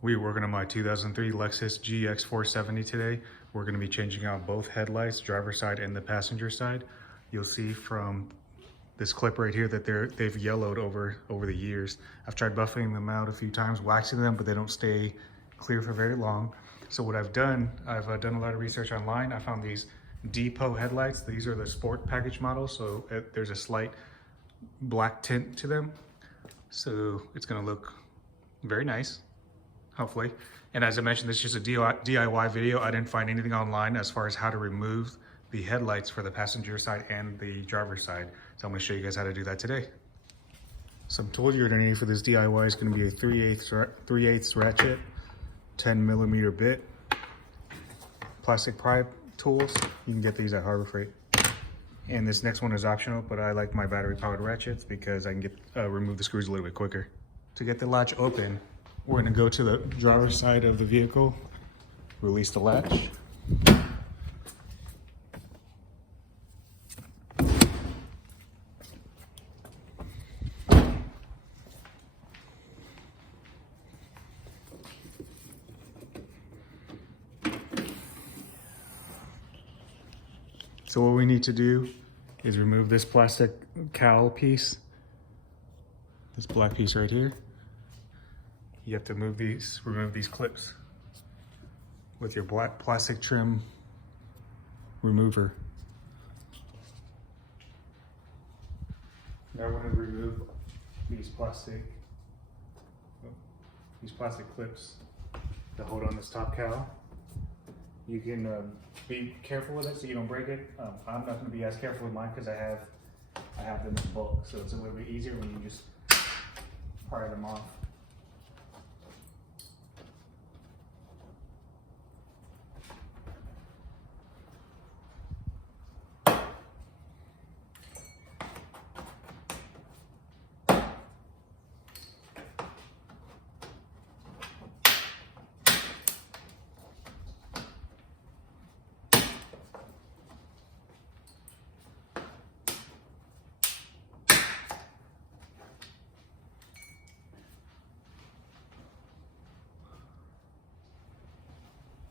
We're working on my 2003 Lexus GX470 today. We're going to be changing out both headlights, driver's side and the passenger side. You'll see from this clip right here that they've yellowed over the years. I've tried buffing them out a few times, waxing them, but they don't stay clear for very long. So what I've done a lot of research online. I found these DEPO headlights. These are the sport package models, so there's a slight black tint to them. So it's going to look very nice, hopefully. And as I mentioned, this is just a DIY video. I didn't find anything online as far as how to remove the headlights for the passenger side and the driver's side. So I'm gonna show you guys how to do that today. Some tools you're gonna need for this DIY is gonna be a 3/8 ratchet, 10mm bit, plastic pry tools. You can get these at Harbor Freight. And this next one is optional, but I like my battery powered ratchets because I can remove the screws a little bit quicker. To get the latch open, we're gonna go to the driver's side of the vehicle, release the latch. So what we need to do is remove this plastic cowl piece, this black piece right here. You have to remove these clips with your black plastic trim remover. Now we're going to remove these plastic clips that hold on this top cowl. You can be careful with it so you don't break it. I'm not going to be as careful with mine because I have them in bulk, so it's a little bit easier when you just pry them off.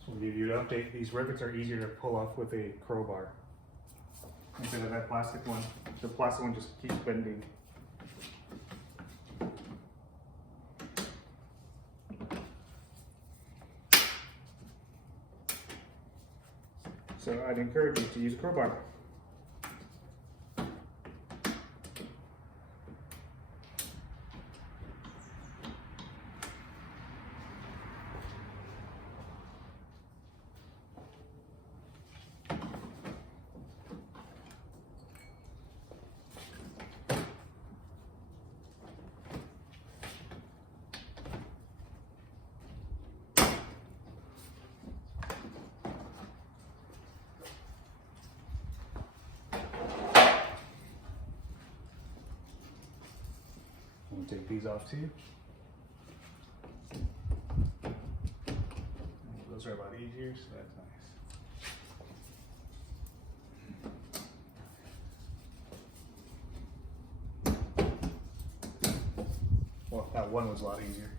We'll give you an update. These rivets are easier to pull off with a crowbar instead of that plastic one. The plastic one just keeps bending. So I'd encourage you to use a crowbar. I'm gonna take these off too. Those are a lot easier, so that's nice. Well, that one was a lot easier.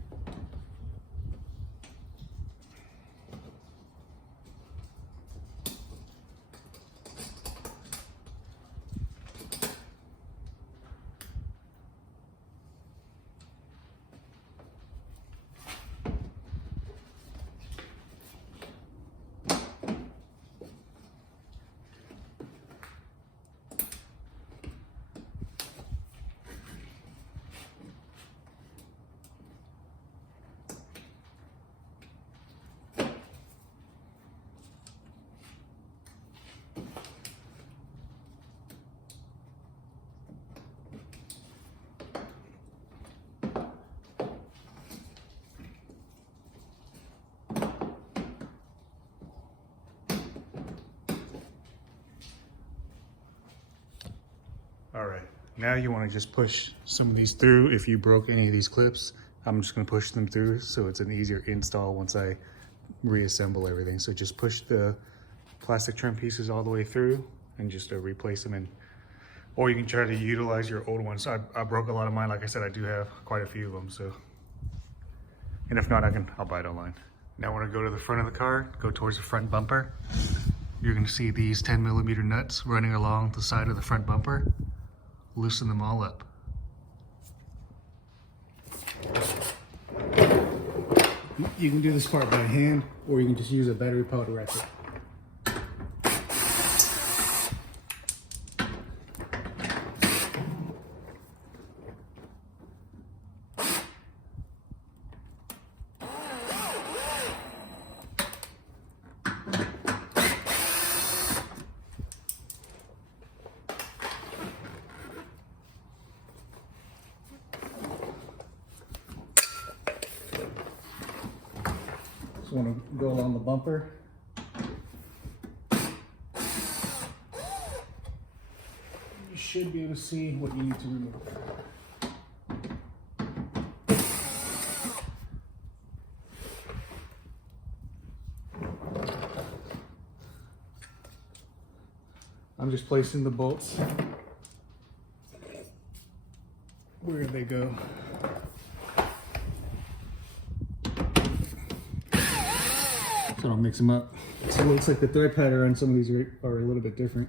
All right, now you want to just push some of these through. If you broke any of these clips, I'm just going to push them through so it's an easier install once I reassemble everything. So just push the plastic trim pieces all the way through and just replace them in. Or you can try to utilize your old ones. I broke a lot of mine. Like I said, I do have quite a few of them. So And if not, I'll buy it online. Now when I go to the front of the car, go towards the front bumper, you're gonna see these 10mm nuts running along the side of the front bumper. Loosen them all up. You can do this part by hand, or you can just use a battery powered ratchet. Just want to go along the bumper. You should be able to see what you need to remove. I'm just placing the bolts where they go. So I'll mix them up. So it looks like the thread pattern on some of these are a little bit different.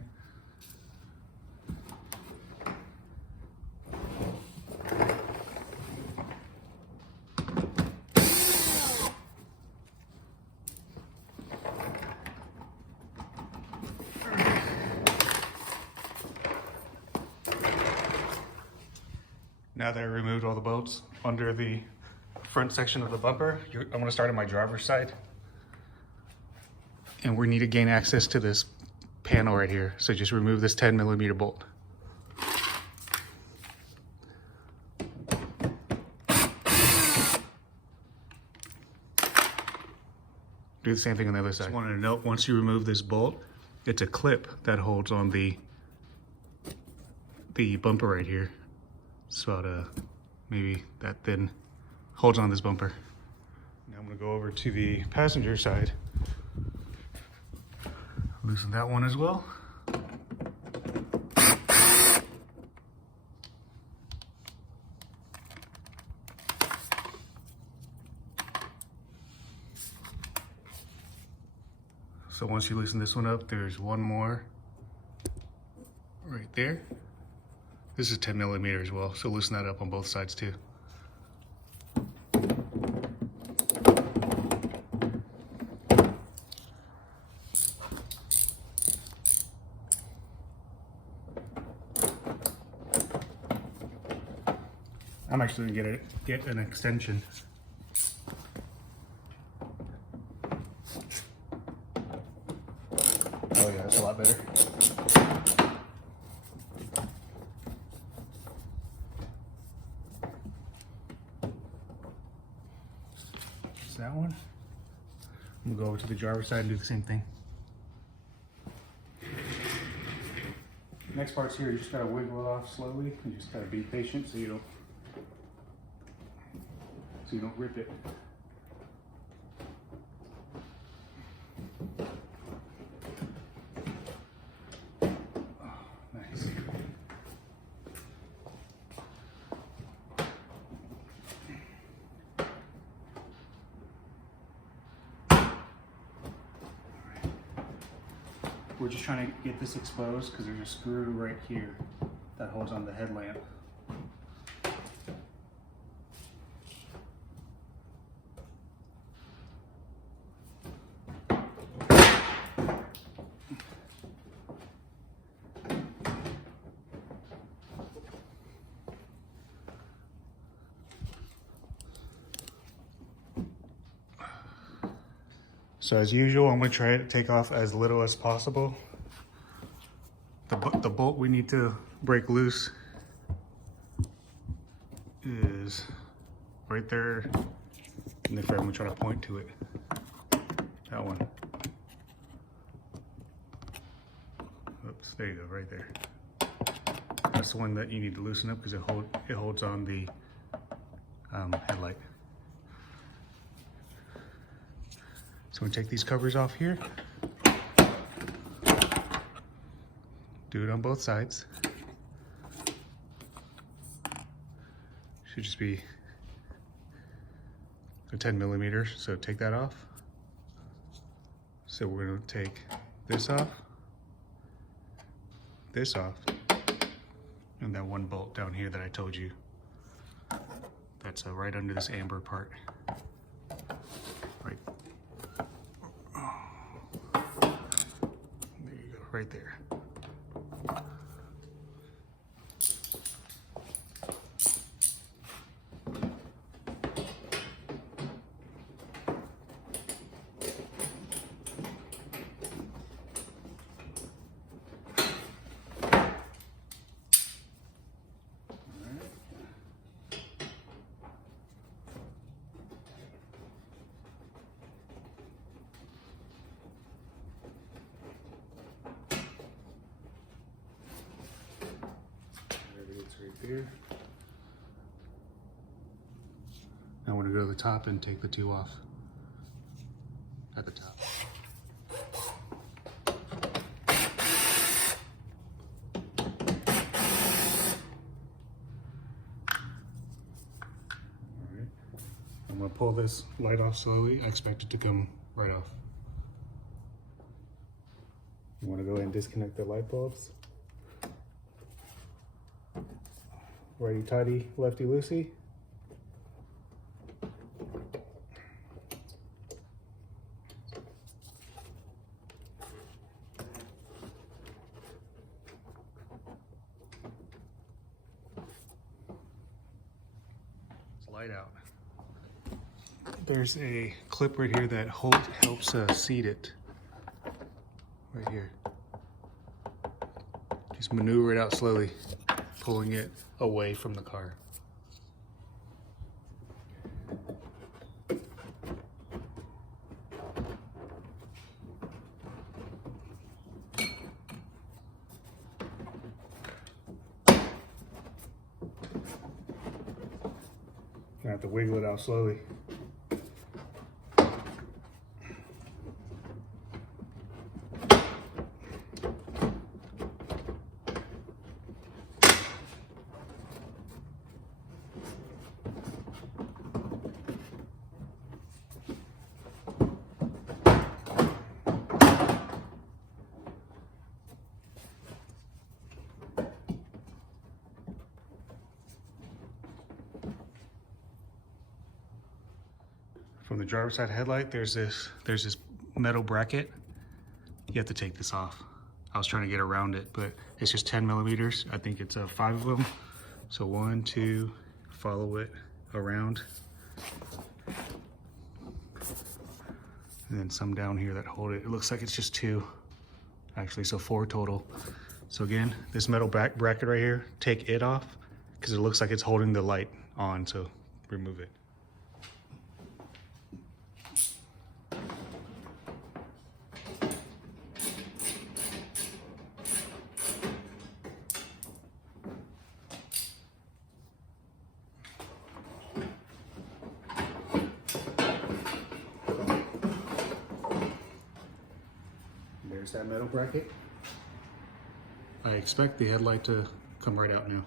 Now that I removed all the bolts under the front section of the bumper, I'm gonna start on my driver's side. And we need to gain access to this panel right here. So just remove this 10mm bolt. Do the same thing on the other side. Just wanted to note, once you remove this bolt, it's a clip that holds on the bumper right here. It's about maybe that thin, holds on this bumper. Now I'm gonna go over to the passenger side. Loosen that one as well. So once you loosen this one up, there's one more right there. This is 10mm as well, so loosen that up on both sides too. I'm actually gonna get an extension. Oh yeah, that's a lot better. It's that one. I'm gonna go over to the driver's side and do the same thing. Next part's here, you just gotta wiggle it off slowly. You just gotta be patient so you don't rip it. Oh, nice. We're just trying to get this exposed because there's a screw right here that holds on the headlamp. So as usual, I'm going to try to take off as little as possible. The bolt we need to break loose is right there. And if I'm going to try to point to it, that one. Oops, there you go, right there. That's the one that you need to loosen up because it holds on the headlight. So I'm gonna take these covers off here. Do it on both sides. Should just be a 10 millimeters, so take that off. So we're going to take this off, and that one bolt down here that I told you. That's right under this amber part. Right. There you go, right there. Right there. I want to go to the top and take the two off at the top. Alright. I'm going to pull this light off slowly. I expect it to come right off. You want to go ahead and disconnect the light bulbs. Righty tighty, lefty loosey. It's light out. There's a clip right here that helps seat it. Right here. Just maneuver it out slowly, pulling it away from the car. Gonna have to wiggle it out slowly. From the driver's side headlight, there's this metal bracket. You have to take this off. I was trying to get around it, but it's just 10 millimeters. I think it's 5 of them. So 1, 2, follow it around. And then some down here that hold it. It looks like it's just 2, actually, so 4 total. So again, this metal bracket right here, take it off because it looks like it's holding the light on, so remove it. There's that metal bracket. I expect the headlight to come right out now.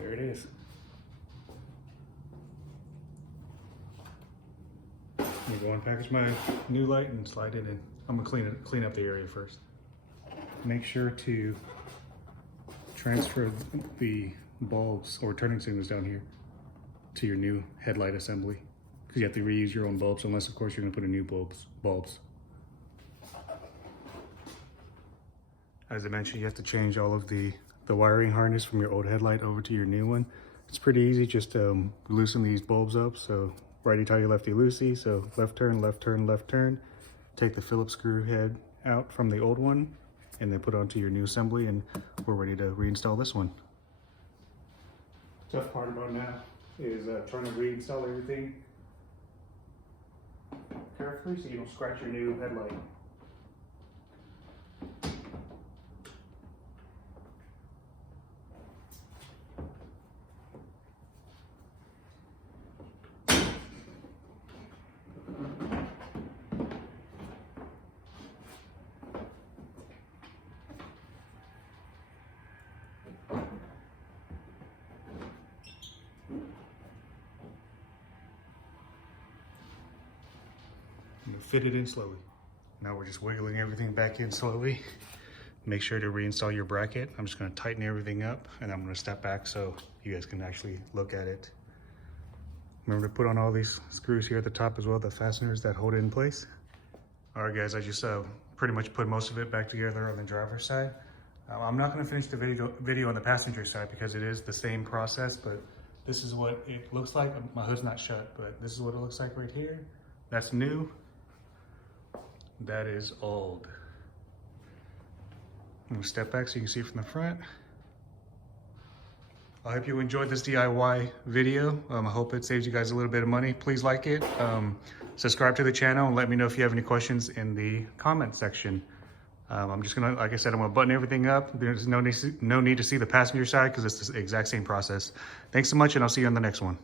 There it is. I'm gonna go unpackage my new light and slide it in. I'm gonna clean up the area first. Make sure to transfer the bulbs or turning signals down here to your new headlight assembly, because you have to reuse your own bulbs, unless of course you're gonna put in new bulbs. As I mentioned, you have to change all of the wiring harness from your old headlight over to your new one. It's pretty easy, just loosen these bulbs up. So righty tighty, lefty loosey. So left turn, left turn, left turn. take the Phillips screw head out from the old one and then put it onto your new assembly, and we're ready to reinstall this one. Tough part about now is trying to reinstall everything carefully so you don't scratch your new headlight. Fit it in slowly. Now we're just wiggling everything back in slowly. Make sure to reinstall your bracket. I'm just going to tighten everything up, and I'm going to step back so you guys can actually look at it. Remember to put on all these screws here at the top as well, the fasteners that hold it in place. All right guys, I just pretty much put most of it back together on the driver's side. I'm not going to finish the video on the passenger side because it is the same process, but this is what it looks like. My hood's not shut, but this is what it looks like right here. That's new. That is old. I'm gonna step back so you can see it from the front. I hope you enjoyed this DIY video. I hope it saves you guys a little bit of money. Please like it, subscribe to the channel, and let me know if you have any questions in the comment section. I'm just gonna, like I said, I'm gonna button everything up. There's no need to see the passenger side because it's the exact same process. Thanks so much, and I'll see you on the next one.